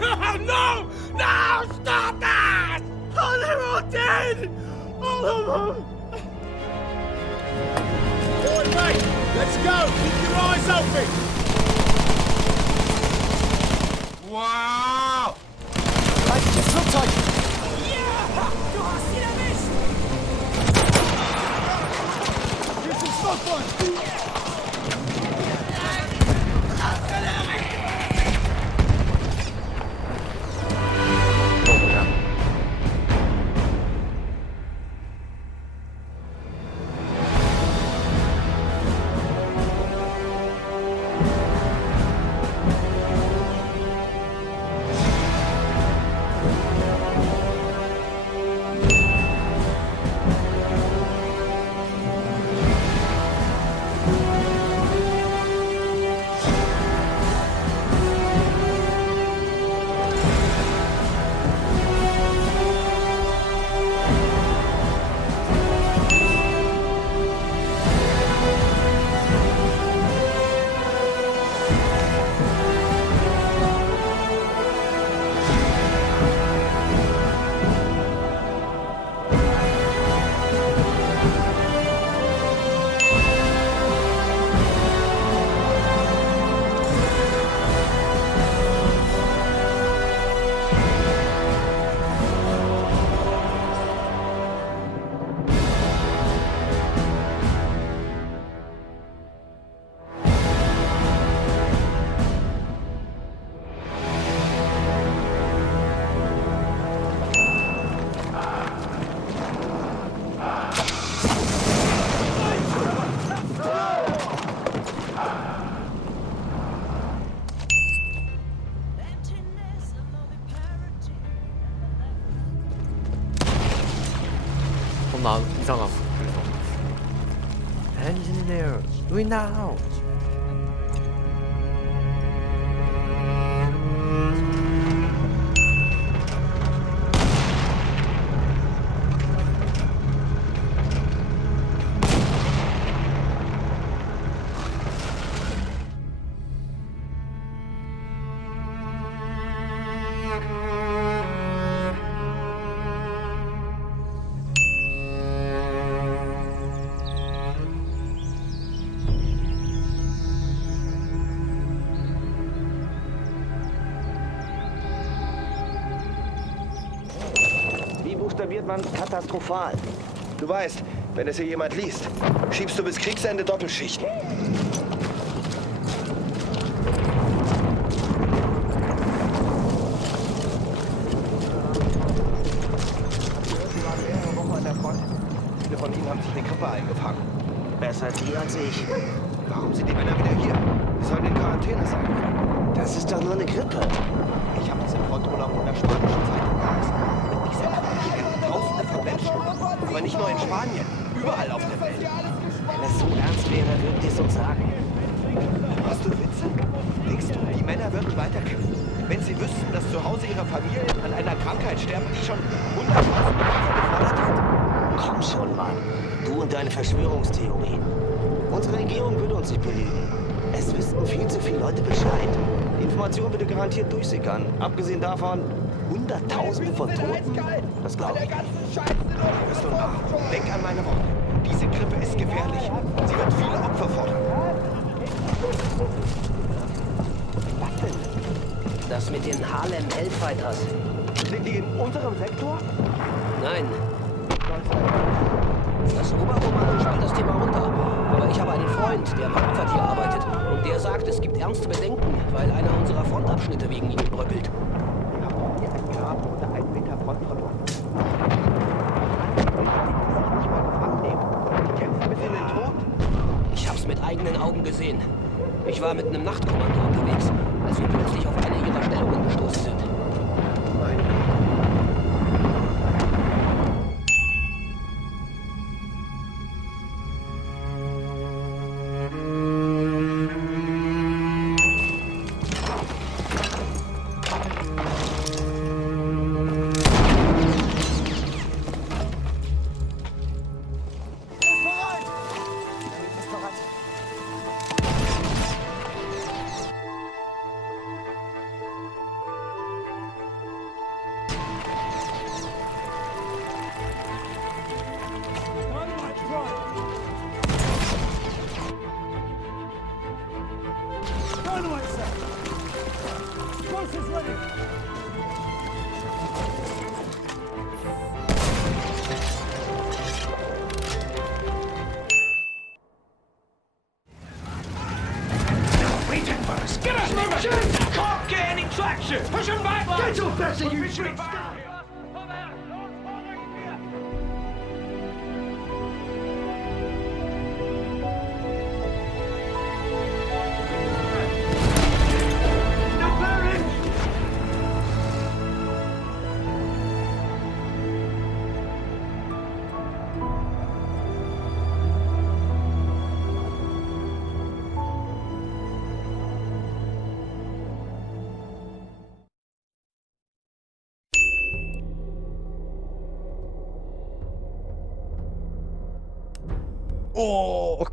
No! No! Stop that! Oh, they're all dead! All of them! Boy, mate, let's go! Keep your eyes open! Wow! Halt, das Flugzeug! Ja! Du hast ihn erwischt! Hier ist ein Smokepoint! 나 이상함. 그래서 Engineer, do it now. Wie buchstabiert man katastrophal? Du weißt, wenn es hier jemand liest, schiebst du bis Kriegsende Doppelschichten. Mehrere Wochen an der Front. Viele von ihnen haben sich eine Grippe eingefangen. Besser die als ich. Warum sind die Männer wieder hier? Die sollen in Quarantäne sein. Das ist doch nur eine Grippe. Ich habe das im Fronturlaub in der spanischen Zeitung gelesen. Diese Grippe sterben Tausende von Menschen. Aber nicht nur in Spanien, überall auf der Welt. Wenn es so ernst wäre, würden die es uns sagen. Hast du Witze? Denkst du, die Männer würden weiterkämpfen, wenn sie wüssten, dass zu Hause ihre Familien an einer Krankheit sterben, die schon hunderttausende Opfer gefordert hat? Komm schon, Mann. Du und deine Verschwörungstheorien. Unsere Regierung würde uns nicht belügen. Es wüssten viel zu viele Leute Bescheid. Die Information würde garantiert durchsickern. Abgesehen davon, Hunderttausende von Toten? Das glaube ich nicht. Hörst du nach? Denk an meine Worte. Diese Grippe ist gefährlich. Sie wird viele Opfer fordern. Was denn? Das mit den Harlem Hellfighters. Sind die in unserem Sektor? Nein. Das Oberkommando spielt das Thema runter. Aber ich habe einen Freund, der im Hauptquartier arbeitet. Und der sagt, es gibt ernste Bedenken, weil einer unserer Frontabschnitte wegen ihnen bröckelt. Wir haben hier ein Grab unter 1 Meter Frontfront. Nicht mal gefangen nehmen. Die kämpfen bis in den Tod. Ich hab's mit eigenen Augen gesehen. Ich war mit einem Nachtkommando unterwegs, als wir plötzlich auf eine ihrer Stellungen gestoßen sind. Mein besser, you shit! Oh